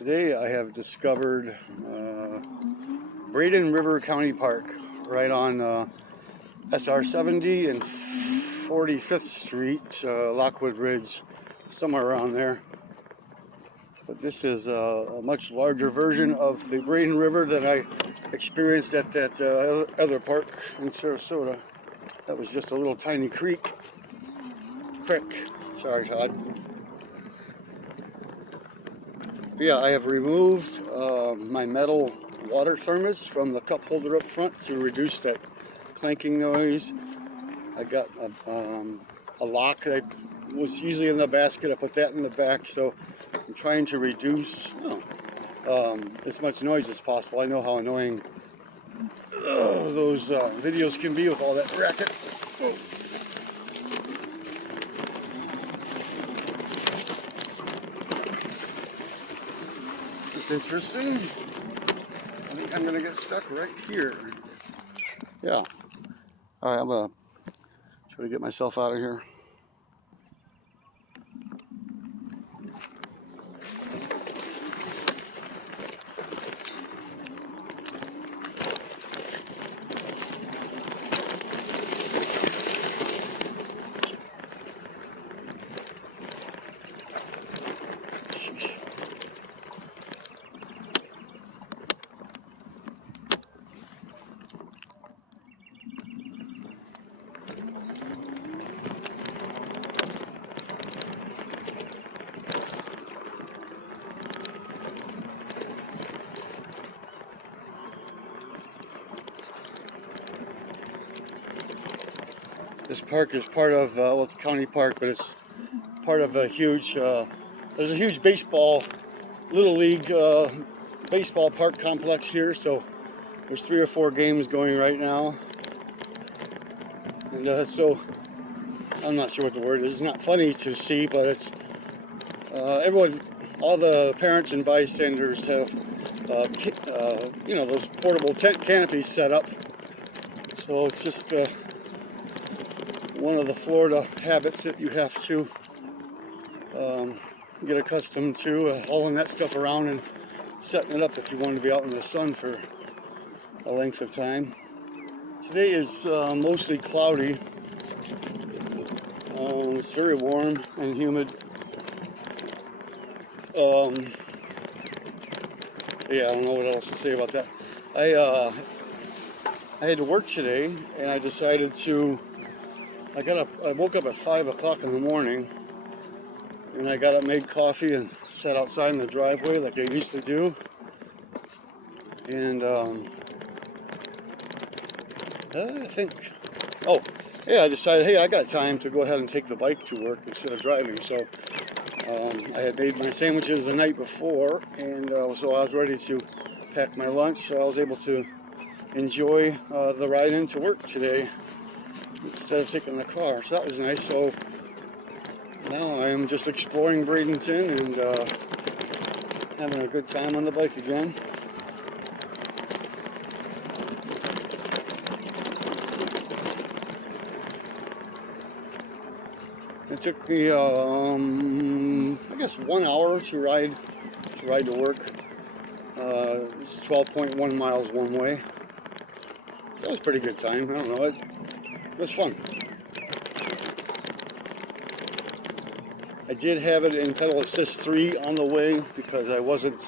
Today I have discovered Braden River County Park right on SR 70 and 45th Street, Lockwood Ridge, somewhere around there. But this is a much larger version of the Braden River than I experienced at that other park in Sarasota. That was just a little tiny creek. Sorry, Todd. Yeah, I have removed my metal water thermos from the cup holder up front to reduce that clanking noise. I got a lock that was usually in the basket. I put that in the back, so I'm trying to reduce as much noise as possible. I know how annoying those videos can be with all that racket. Oh. Interesting. I think I'm gonna get stuck right here. Yeah. All right, I'm gonna try to get myself out of here. This park is part of, well, it's a county park, but it's part of a huge, there's a huge baseball, Little League baseball park complex here, so there's 3 or 4 games going right now. And so, I'm not sure what the word is. It's not funny to see, but it's, all the parents and bystanders have, you know, those portable tent canopies set up. So it's just, one of the Florida habits that you have to get accustomed to, hauling that stuff around and setting it up if you want to be out in the sun for a length of time. Today is mostly cloudy. It's very warm and humid. Yeah, I don't know what else to say about that. I had to work today, and I decided to. I woke up at 5 o'clock in the morning, and I got up, made coffee, and sat outside in the driveway like I usually do. And I decided, hey, I got time to go ahead and take the bike to work instead of driving. So I had made my sandwiches the night before, and so I was ready to pack my lunch. So I was able to enjoy the ride into work today instead of taking the car, so that was nice. So now I am just exploring Bradenton and having a good time on the bike again. It took me, I guess, 1 hour to ride to work. It's 12.1 miles one way. That was a pretty good time. I don't know. It was fun. I did have it in pedal assist 3 on the way because I wasn't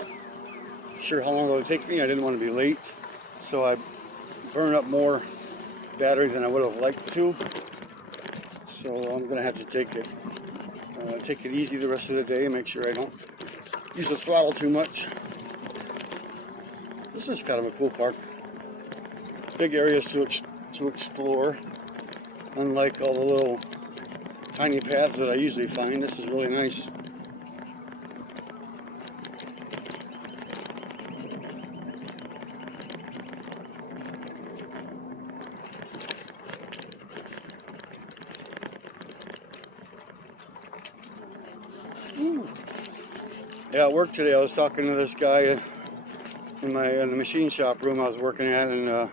sure how long it would take me. I didn't want to be late, so I burned up more battery than I would have liked to. So I'm gonna have to take it easy the rest of the day and make sure I don't use the throttle too much. This is kind of a cool park. Big areas to explore. Unlike all the little tiny paths that I usually find, this is really nice. Ooh. Yeah, at work today I was talking to this guy in the machine shop room I was working at, and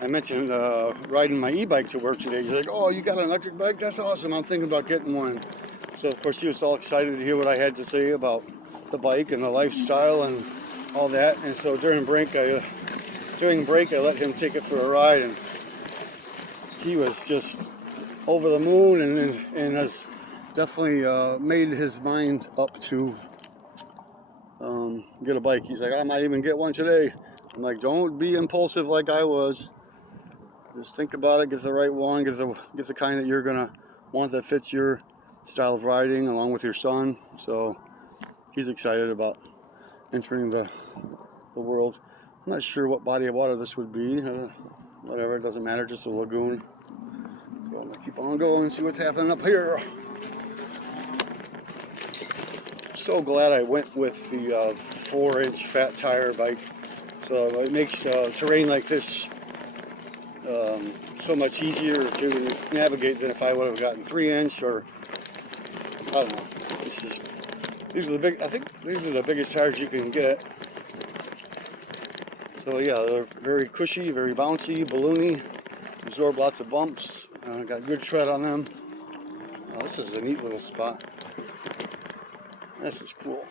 I mentioned riding my e-bike to work today. He's like, oh, you got an electric bike? That's awesome. I'm thinking about getting one. So, of course, he was all excited to hear what I had to say about the bike and the lifestyle and all that. And so during break I let him take it for a ride, and he was just over the moon, and has definitely made his mind up to get a bike. He's like, I might even get one today. I'm like, don't be impulsive like I was. Just think about it, get the right one, get the kind that you're gonna want that fits your style of riding along with your son. So he's excited about entering the world. I'm not sure what body of water this would be. Whatever, it doesn't matter, just a lagoon. So I'm gonna keep on going and see what's happening up here. So glad I went with the 4-inch fat tire bike. So it makes terrain like this so much easier to navigate than if I would have gotten 3-inch, or I don't know. I think these are the biggest tires you can get. So yeah, they're very cushy, very bouncy, balloony, absorb lots of bumps. Got good tread on them. Oh, this is a neat little spot. This is cool.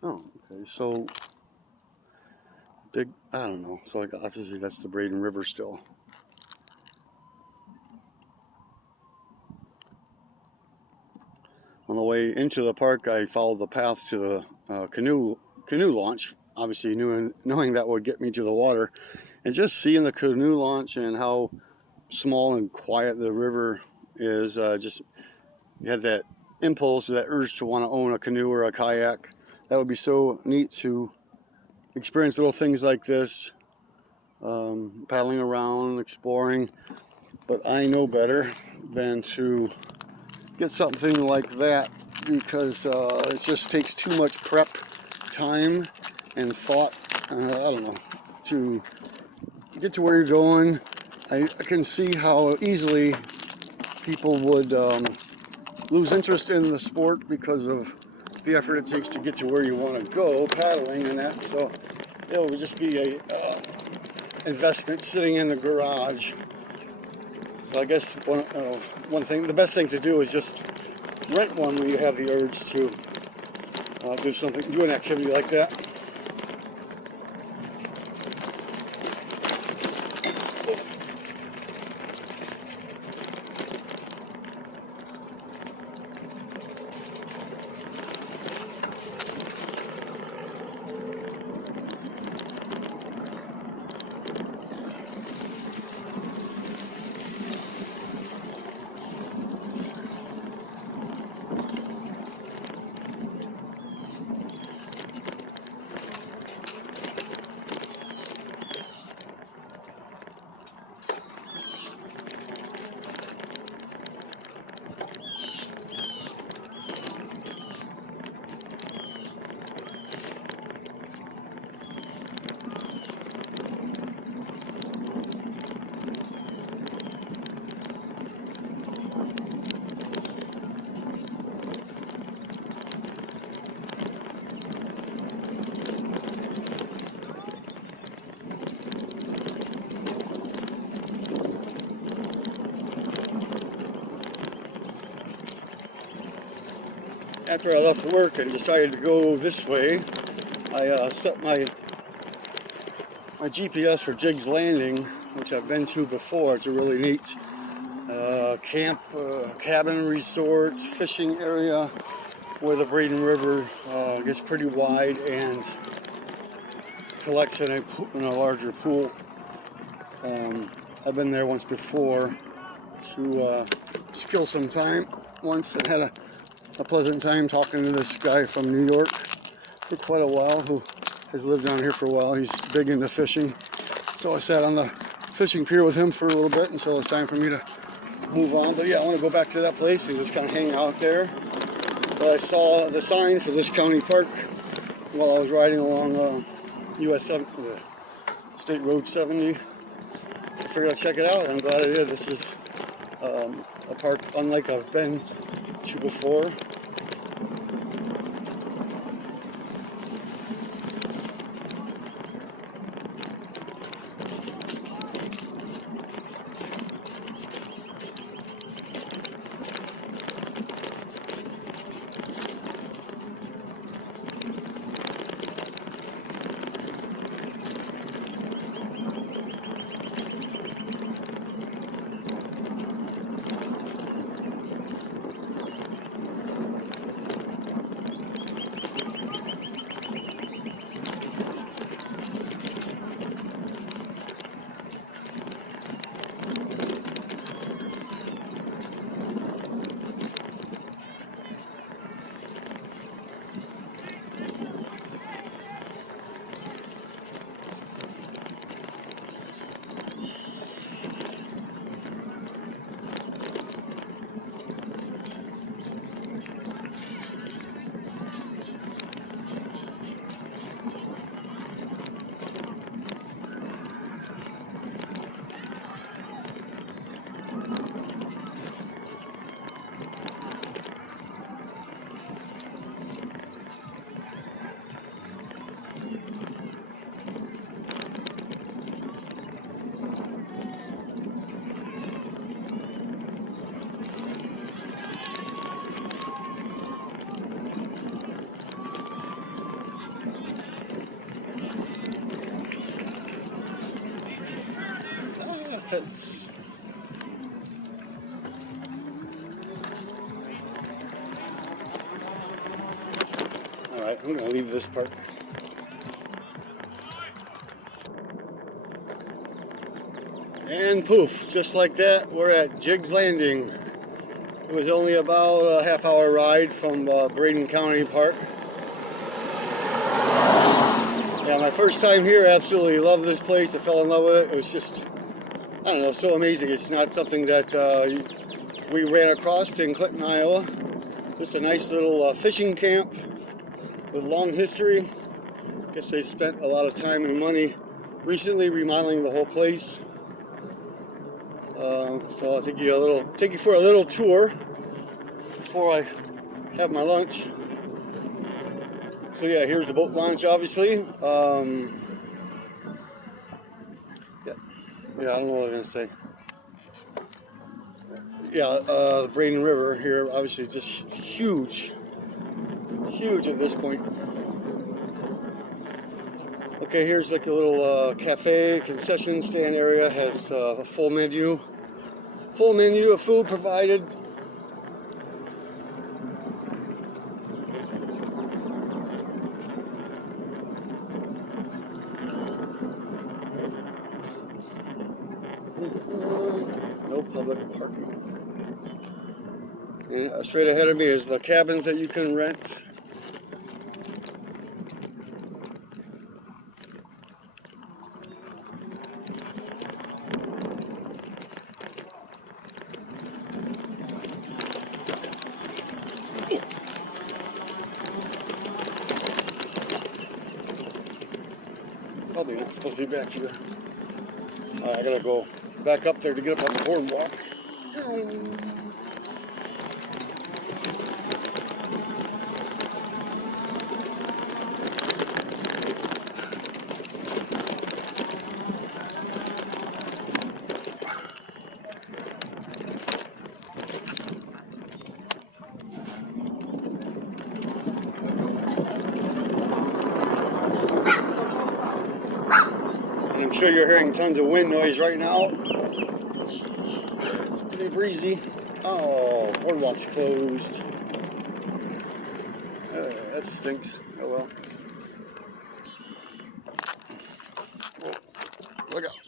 Oh, okay, so big, I don't know. So like obviously that's the Braden River still. On the way into the park, I followed the path to the canoe launch. Obviously, knowing that would get me to the water, and just seeing the canoe launch and how small and quiet the river is, just you had that impulse, that urge to want to own a canoe or a kayak. That would be so neat to experience little things like this, paddling around, exploring. But I know better than to get something like that, because it just takes too much prep time and thought, I don't know, to get to where you're going. I can see how easily people would lose interest in the sport because of the effort it takes to get to where you want to go, paddling and that. So it would just be a investment sitting in the garage. So I guess the best thing to do is just rent one when you have the urge to do an activity like that. After I left work and decided to go this way, I set my GPS for Jiggs Landing, which I've been to before. It's a really neat camp, cabin resort, fishing area where the Braden River gets pretty wide and collects in a larger pool. I've been there once before to just kill some time once, and had a pleasant time talking to this guy from New York for quite a while, who has lived down here for a while. He's big into fishing. So I sat on the fishing pier with him for a little bit, and so it's time for me to move on. But yeah, I want to go back to that place and just kind of hang out there. But I saw the sign for this county park while I was riding along US 7, State Road 70. I figured I'd check it out, and I'm glad I did. This is a park unlike I've been to before. fence. Alright, I'm going to leave this part. And poof, just like that, we're at Jiggs Landing. It was only about a half-hour ride from Braden County Park. Yeah, my first time here, absolutely love this place. I fell in love with it. It was just, I don't know, so amazing. It's not something that we ran across in Clinton, Iowa. Just a nice little fishing camp with long history. I guess they spent a lot of time and money recently remodeling the whole place. So I'll take you for a little tour before I have my lunch. So yeah, here's the boat launch, obviously. Yeah, I don't know what I'm gonna say. Yeah, the Braden River here, obviously just huge at this point. Okay, here's like a little cafe, concession stand area. Has a full menu of food provided. No public parking. And straight ahead of me is the cabins that you can rent. Probably not supposed to be back here. I gotta go back up there to get up on the boardwalk. I'm sure you're hearing tons of wind noise right now. It's pretty breezy. Oh, boardwalk's closed. That stinks. Oh well. Oh, look out.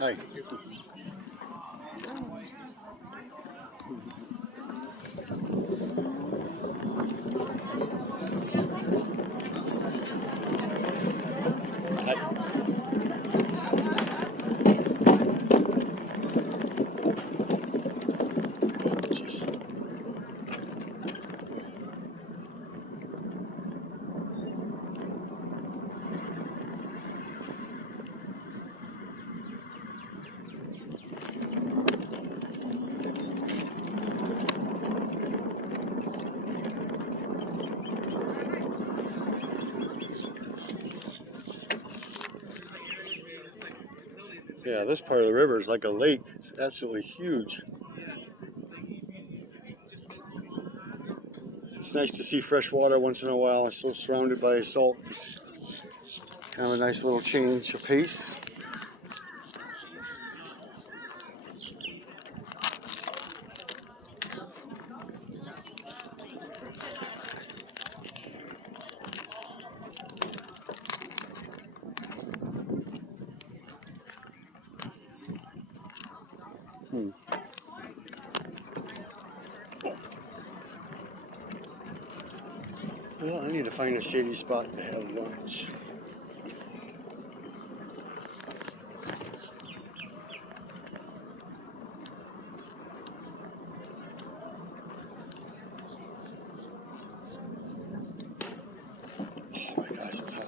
Hi. Yeah, this part of the river is like a lake. It's absolutely huge. It's nice to see fresh water once in a while. It's so surrounded by salt. It's kind of a nice little change of pace. Well, I need to find a shady spot to have lunch. Oh my gosh, it's hot.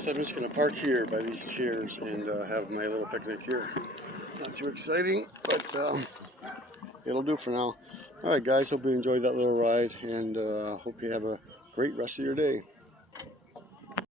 guess I'm just going to park here by these chairs and have my little picnic here. Not too exciting, but it'll do for now. Alright guys, hope you enjoyed that little ride, and hope you have a great rest of your day.